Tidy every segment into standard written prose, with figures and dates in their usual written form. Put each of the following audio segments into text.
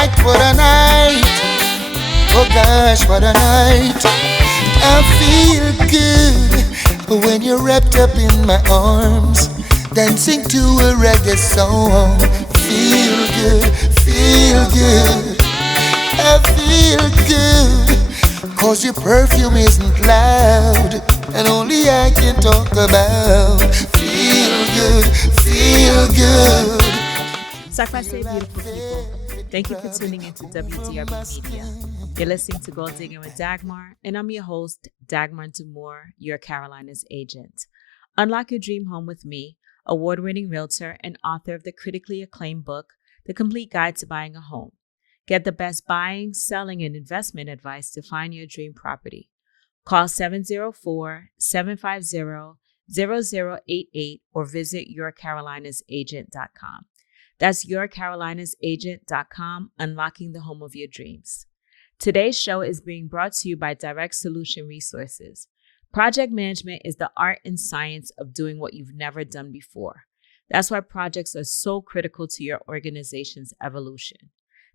night, what a night. Oh gosh, what a night. I feel good when you're wrapped up in my arms, dancing to a reggae song. Feel good, feel good. I feel good, cause your perfume isn't loud, and only I can talk about. Feel good, feel good. Sakpase, beautiful people. Thank you for tuning into WDRB Media. You're listening to Goal Diggin with Dagmar, and I'm your host, Dagmar Dumore, your Carolina's agent. Unlock your dream home with me, award-winning realtor and author of the critically acclaimed book, The Complete Guide to Buying a Home. Get the best buying, selling, and investment advice to find your dream property. Call 704-750-0088 or visit yourcarolinasagent.com. That's yourcarolinasagent.com, unlocking the home of your dreams. Today's show is being brought to you by Direct Solution Resources. Project management is the art and science of doing what you've never done before. That's why projects are so critical to your organization's evolution.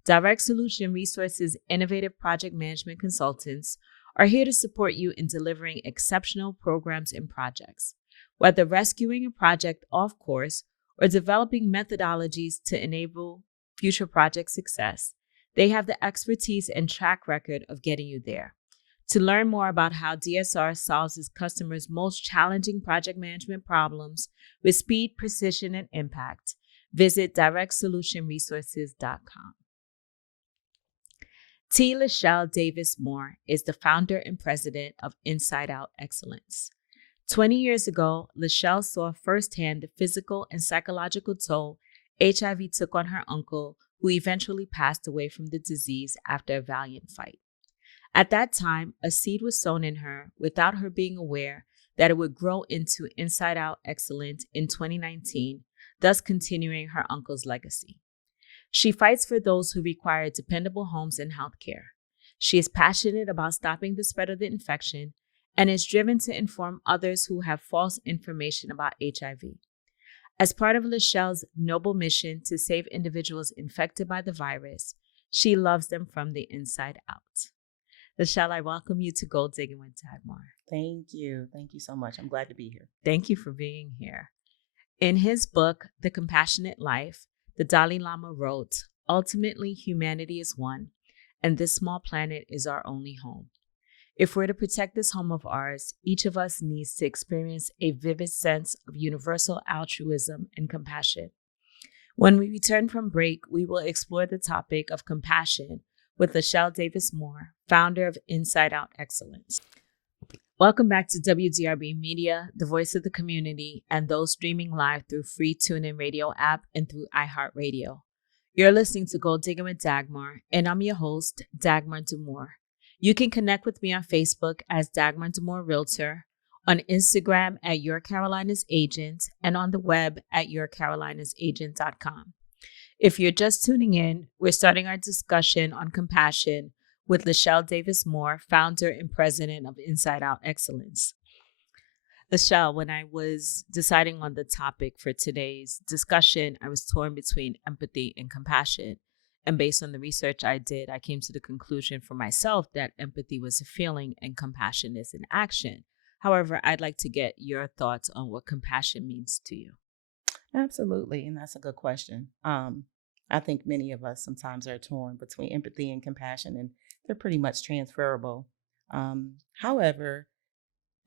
Direct Solution Resources' innovative project management consultants are here to support you in delivering exceptional programs and projects. Whether rescuing a project off course or developing methodologies to enable future project success, they have the expertise and track record of getting you there. To learn more about how DSR solves its customers' most challenging project management problems with speed, precision, and impact, visit directsolutionresources.com. LaChelle Davis-Moore is the founder and president of NsideOut Excellence. 20 years ago, LaChelle saw firsthand the physical and psychological toll HIV took on her uncle, who eventually passed away from the disease after a valiant fight. At that time, a seed was sown in her without her being aware that it would grow into NsideOut Excellence in 2019, thus continuing her uncle's legacy. She fights for those who require dependable homes and healthcare. She is passionate about stopping the spread of the infection and is driven to inform others who have false information about HIV. As part of LaChelle's noble mission to save individuals infected by the virus, she loves them from the inside out. LaChelle, I welcome you to Goal Diggin with Dagmar. Thank you. Thank you so much. I'm glad to be here. Thank you for being here. In his book, The Compassionate Life, the Dalai Lama wrote, "Ultimately, humanity is one, and this small planet is our only home. If we're to protect this home of ours, each of us needs to experience a vivid sense of universal altruism and compassion." When we return from break, we will explore the topic of compassion with LaChelle Davis-Moore, founder of NsideOut Excellence. Welcome back to WDRB Media, the voice of the community, and those streaming live through free TuneIn Radio app and through iHeartRadio. You're listening to Goal Diggin with Dagmar, and I'm your host, Dagmar Dumore. You can connect with me on Facebook as Dagmar Dumore Realtor, on Instagram at Your Carolina's Agent, and on the web at yourcarolinasagent.com. If you're just tuning in, we're starting our discussion on compassion with LaChelle Davis-Moore, founder and president of NsideOut Excellence. LaChelle, when I was deciding on the topic for today's discussion, I was torn between empathy and compassion. And based on the research I did, I came to the conclusion for myself that empathy was a feeling and compassion is an action. However, I'd like to get your thoughts on what compassion means to you. Absolutely. And that's a good question. I think many of us sometimes are torn between empathy and compassion, and they're pretty much transferable. However,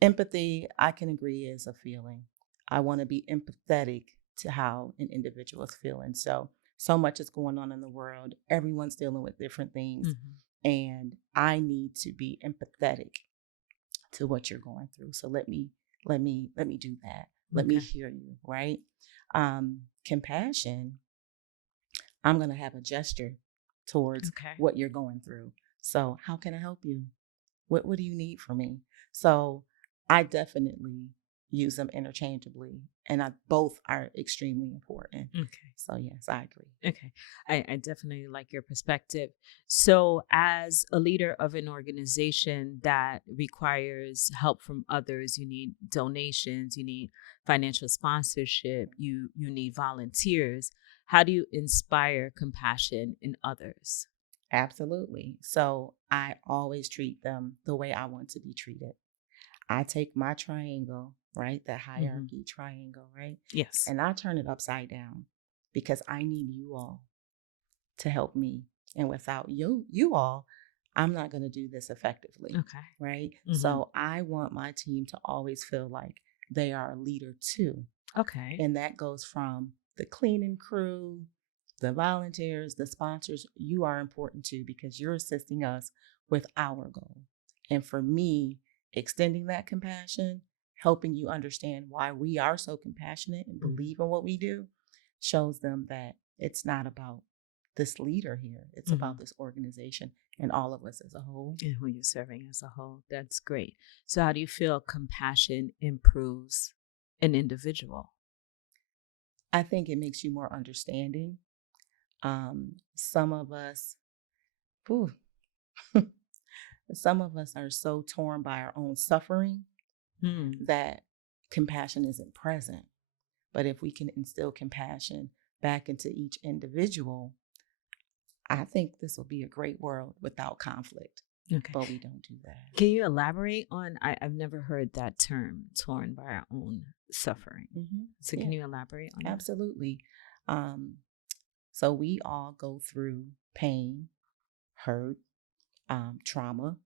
empathy, I can agree, is a feeling. I want to be empathetic to how an individual is feeling. So much is going on in the world. Everyone's dealing with different things. Mm-hmm. And I need to be empathetic to what you're going through. So let me do that. Let me hear you, right? Compassion, I'm going to have a gesture towards what you're going through. So how can I help you? What do you need from me? So I definitely use them interchangeably, and both are extremely important. Okay. So yes, I agree. Okay. I definitely like your perspective. So as a leader of an organization that requires help from others, you need donations, you need financial sponsorship, you need volunteers. How do you inspire compassion in others? Absolutely. So I always treat them the way I want to be treated. I take my triangle, right? The hierarchy triangle, right? Yes. And I turn it upside down because I need you all to help me. And without you all, I'm not going to do this effectively. Okay. Right. So I want my team to always feel like they are a leader too. Okay. And that goes from the cleaning crew, the volunteers, the sponsors. You are important too because you're assisting us with our goal. And for me, extending that compassion, helping you understand why we are so compassionate and believe in what we do, shows them that it's not about this leader here. It's about this organization and all of us as a whole. And who you're serving as a whole. That's great. So how do you feel compassion improves an individual? I think it makes you more understanding. Some of us, some of us are so torn by our own suffering that compassion isn't present. But if we can instill compassion back into each individual, I think this will be a great world without conflict. Okay. But we don't do that. Can you elaborate on, I've never heard that term, torn by our own suffering. So can you elaborate on that? Absolutely. So we all go through pain, hurt, trauma,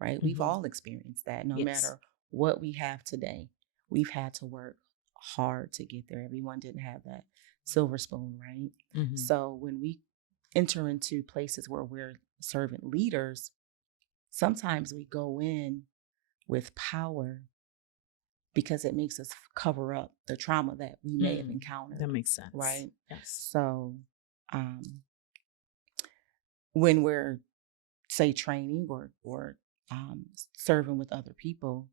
right? We've all experienced that. No matter what we have today, we've had to work hard to get there. Everyone didn't have that silver spoon, right? So when we enter into places where we're servant leaders, sometimes we go in with power because it makes us cover up the trauma that we may have encountered. That makes sense. Right? Yes. So when we're, say, training or serving with other people,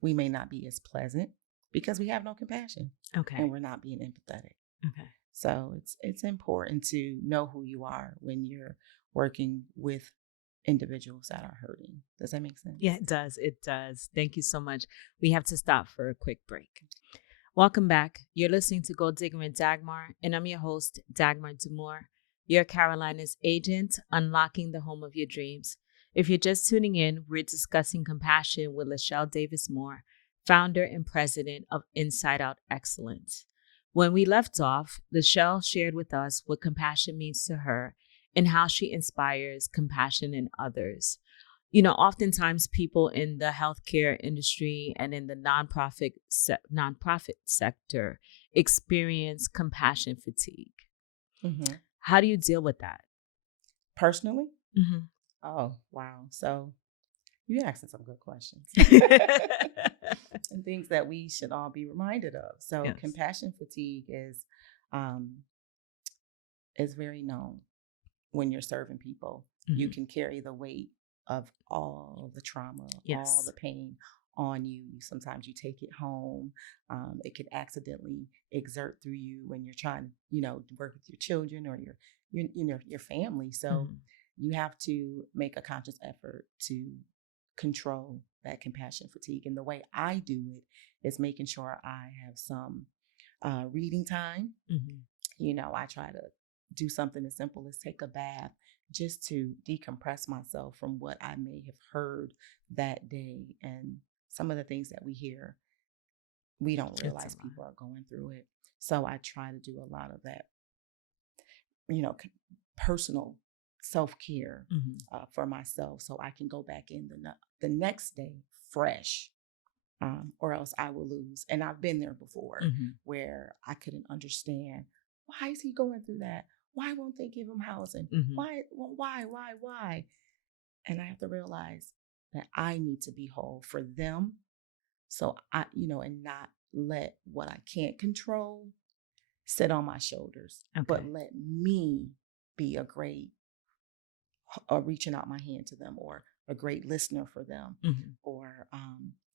we may not be as pleasant because we have no compassion. Okay. And we're not being empathetic. Okay. So it's important to know who you are when you're working with individuals that are hurting. Does that make sense? Yeah, it does. It does. Thank you so much. We have to stop for a quick break. Welcome back. You're listening to Goal Diggin with Dagmar, and I'm your host, Dagmar Dumore, your Carolina's agent, unlocking the home of your dreams. If you're just tuning in, we're discussing compassion with LaChelle Davis-Moore, founder and president of NsideOut Excellence. When we left off, LaChelle shared with us what compassion means to her and how she inspires compassion in others. You know, oftentimes people in the healthcare industry and in the nonprofit sector experience compassion fatigue. How do you deal with that? Personally? Oh, wow. So you're asking some good questions. And things that we should all be reminded of. So compassion fatigue is very known when you're serving people. You can carry the weight of all the trauma, all the pain on you. Sometimes you take it home. It could accidentally exert through you when you're trying to, work with your children or your family. So you have to make a conscious effort to control that compassion fatigue. And the way I do it is making sure I have some reading time. I try to do something as simple as take a bath just to decompress myself from what I may have heard that day. And some of the things that we hear, we don't realize people are going through it. So I try to do a lot of that, personal self-care for myself so I can go back in the next day fresh, or else I will lose. And I've been there before where I couldn't understand, why is he going through that? Why won't they give him housing? Why? And I have to realize that I need to be whole for them. So I, and not let what I can't control sit on my shoulders, but let me be a great reaching out my hand to them, or a great listener for them, or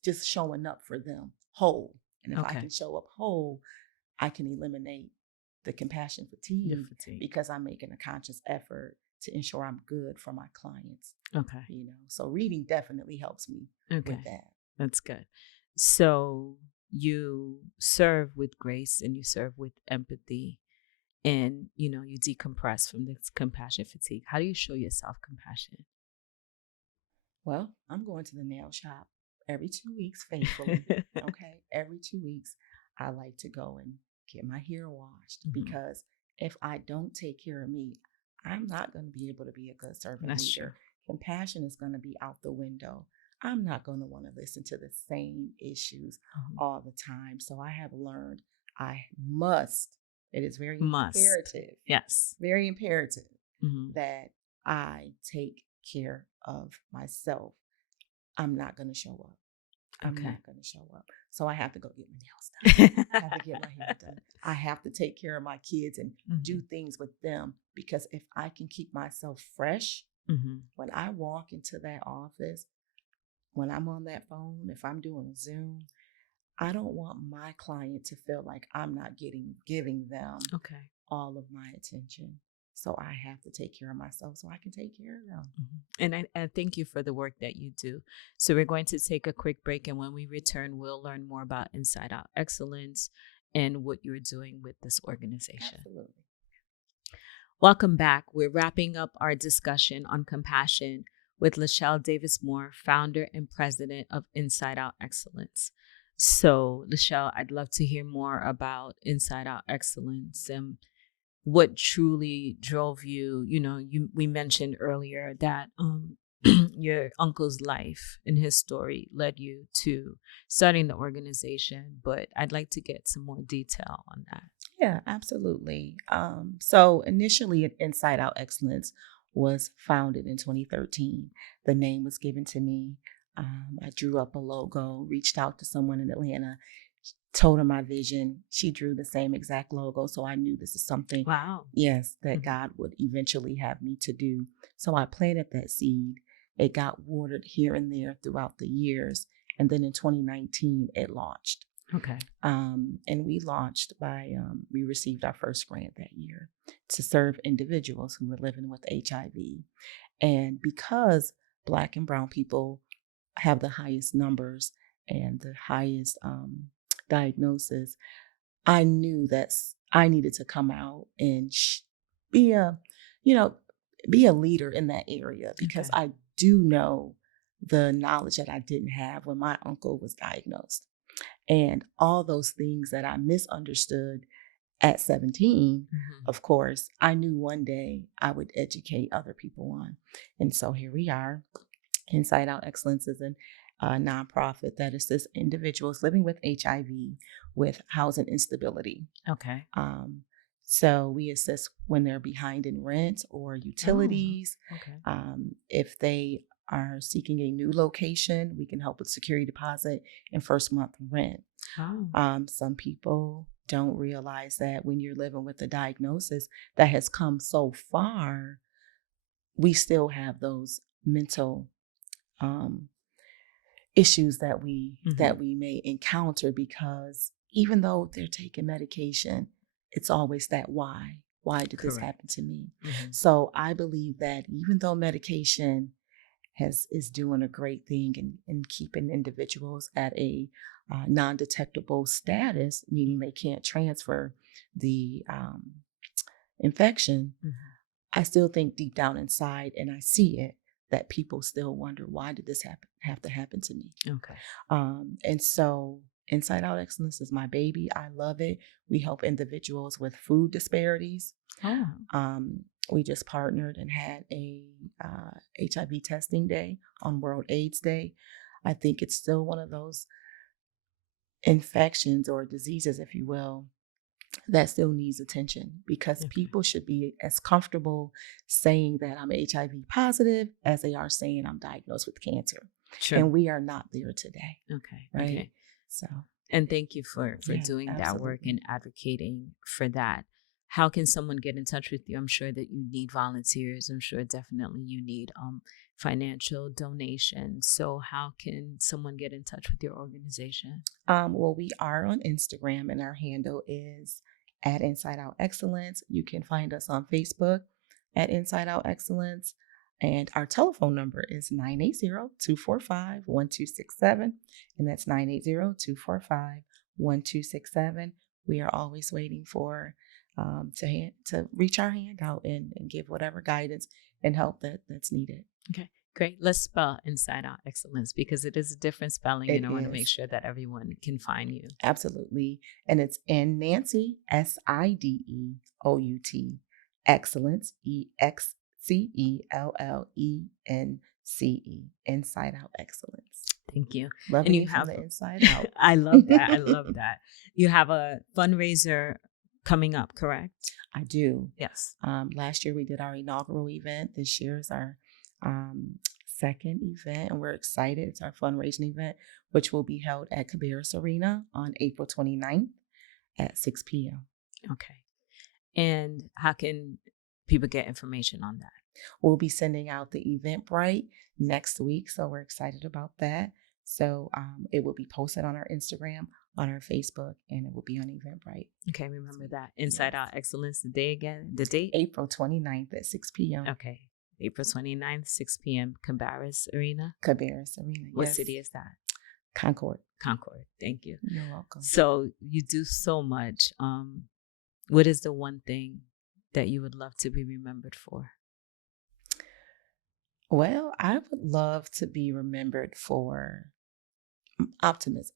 just showing up for them whole. And if I can show up whole, I can eliminate the compassion fatigue because I'm making a conscious effort to ensure I'm good for my clients. So reading definitely helps me with that. That's good. So you serve with grace and you serve with empathy. and you decompress from this compassion fatigue? How do you show yourself compassion? Well, I'm going to the nail shop every 2 weeks faithfully. Okay. Every 2 weeks, I like to go and get my hair washed because if I don't take care of me, I'm not going to be able to be a good servant That's leader. true. Compassion is going to be out the window. I'm not going to want to listen to the same issues all the time. So I have learned I must, it is very imperative. Yes. Very imperative that I take care of myself. I'm not going to show up. I'm not going to show up. So I have to go get my nails done. I have to get my hair done. I have to take care of my kids and do things with them, because if I can keep myself fresh, when I walk into that office, when I'm on that phone, if I'm doing a Zoom, I don't want my client to feel like I'm not giving them all of my attention. So I have to take care of myself so I can take care of them. And I thank you for the work that you do. So we're going to take a quick break. And when we return, we'll learn more about NsideOut Excellence and what you're doing with this organization. Absolutely. Welcome back. We're wrapping up our discussion on compassion with LaChelle Davis-Moore, founder and president of NsideOut Excellence. So, LaChelle, I'd love to hear more about NsideOut Excellence and what truly drove you. We mentioned earlier that your uncle's life and his story led you to starting the organization, but I'd like to get some more detail on that. Yeah, absolutely. So initially, NsideOut Excellence was founded in 2013. The name was given to me. I drew up a logo, reached out to someone in Atlanta, told her my vision. She drew the same exact logo. So I knew this is something, yes, that God would eventually have me to do. So I planted that seed. It got watered here and there throughout the years. And then in 2019, it launched. Okay. And we launched by, we received our first grant that year to serve individuals who were living with HIV. And because Black and Brown people have the highest numbers and the highest diagnosis, I knew that I needed to come out and be a leader in that area, because I do know the knowledge that I didn't have when my uncle was diagnosed. And all those things that I misunderstood at 17, of course, I knew one day I would educate other people on. And so here we are. NsideOut Excellence is a nonprofit that assists individuals living with HIV with housing instability. Okay. So we assist when they're behind in rent or utilities. If they are seeking a new location, we can help with security deposit and first month rent. Some people don't realize that when you're living with a diagnosis that has come so far, we still have those mental issues that we may encounter, because even though they're taking medication, it's always that why did this happen to me? So I believe that even though medication is doing a great thing in keeping individuals at a non-detectable status, meaning they can't transfer the infection, I still think deep down inside, and I see it, that people still wonder, why did this have to happen to me? And so NsideOut Excellence is my baby. I love it. We help individuals with food disparities. We just partnered and had a HIV testing day on World AIDS Day. I think it's still one of those infections or diseases, if you will, that still needs attention, because people should be as comfortable saying that I'm HIV positive as they are saying I'm diagnosed with cancer. And we are not there today. Right. So, and thank you for doing that work and advocating for that. How can someone get in touch with you? I'm sure that you need volunteers. I'm sure definitely you need financial donations. So how can someone get in touch with your organization? Well, we are on Instagram, and our handle is at NsideOut Excellence. You can find us on Facebook at NsideOut Excellence. And our telephone number is 980-245-1267. And that's 980-245-1267. We are always waiting for to reach our hand out and give whatever guidance and help that's needed. Okay, great. Let's spell NsideOut Excellence because it is a different spelling, and I want to make sure that everyone can find you. Absolutely. And it's in Nancy, SIDEOUT, Excellence, EXCELLENCE, Inside Out Excellence. Thank you. Love and you you from have the inside out. I love that. I love that. You have a fundraiser coming up, correct? I do. Yes. Last year we did our inaugural event. This year is our second event, and we're excited. It's our fundraising event, which will be held at Cabarrus Arena on April 29th at 6 p.m. Okay. And how can people get information on that? We'll be sending out the Eventbrite next week, so we're excited about that. So it will be posted on our Instagram, on our Facebook, and it will be on Eventbrite. Okay, remember that. Inside Out Excellence, the day again, the date? April 29th at 6 p.m. Okay, April 29th, 6 p.m., Cabarrus Arena. Cabarrus Arena, What city is that? Concord. Concord, thank you. You're welcome. So you do so much. What is the one thing that you would love to be remembered for? Well, I would love to be remembered for optimism.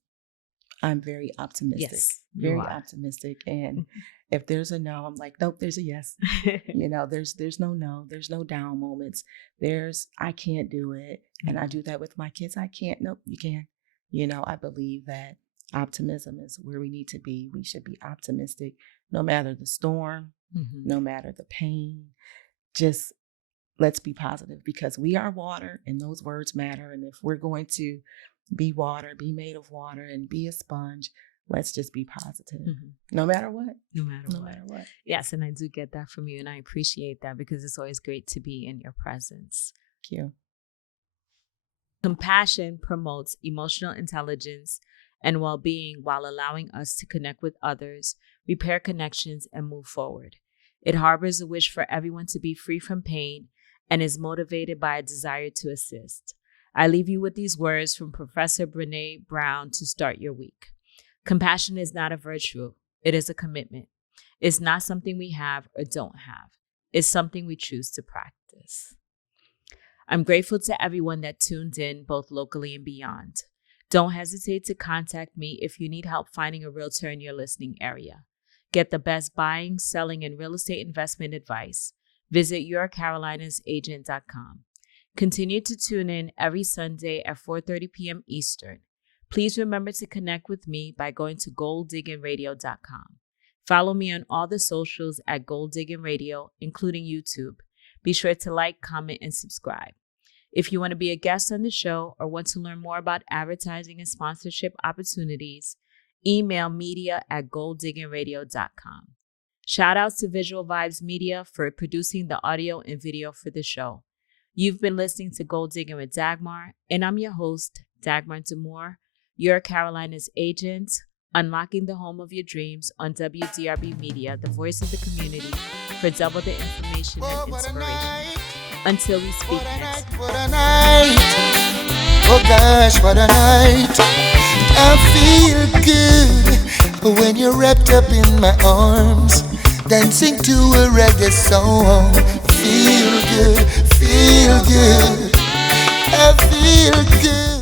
I'm very optimistic. Yes, very optimistic. And if there's a no, I'm like, nope, there's a yes. There's no no. There's no down moments. There's I can't do it. And I do that with my kids. I can't. Nope, you can. I believe that optimism is where we need to be. We should be optimistic no matter the storm, no matter the pain. Just let's be positive because we are water and those words matter. And if we're going to be water, be made of water, and be a sponge, let's just be positive. No matter what. No matter what. Yes, and I do get that from you, and I appreciate that because it's always great to be in your presence. Thank you. Compassion promotes emotional intelligence and well-being while allowing us to connect with others, repair connections, and move forward. It harbors a wish for everyone to be free from pain and is motivated by a desire to assist. I leave you with these words from Professor Brené Brown to start your week. Compassion is not a virtue. It is a commitment. It's not something we have or don't have. It's something we choose to practice. I'm grateful to everyone that tuned in, both locally and beyond. Don't hesitate to contact me if you need help finding a realtor in your listening area. Get the best buying, selling, and real estate investment advice. Visit yourcarolinasagent.com. Continue to tune in every Sunday at 4:30 p.m. Eastern. Please remember to connect with me by going to goaldigginradio.com. Follow me on all the socials at Goal Diggin Radio, including YouTube. Be sure to like, comment, and subscribe. If you want to be a guest on the show or want to learn more about advertising and sponsorship opportunities, email media@goaldigginradio.com. Shout outs to Visual Vibes Media for producing the audio and video for the show. You've been listening to Goal Diggin with Dagmar, and I'm your host, Dagmar Dumore, your Carolina's agent, unlocking the home of your dreams on WDRB Media, the voice of the community, for double the information and inspiration. Until we speak next. What a night. Oh gosh, what a night. I feel good when you're wrapped up in my arms, dancing to a reggae song. Feel good, I feel good.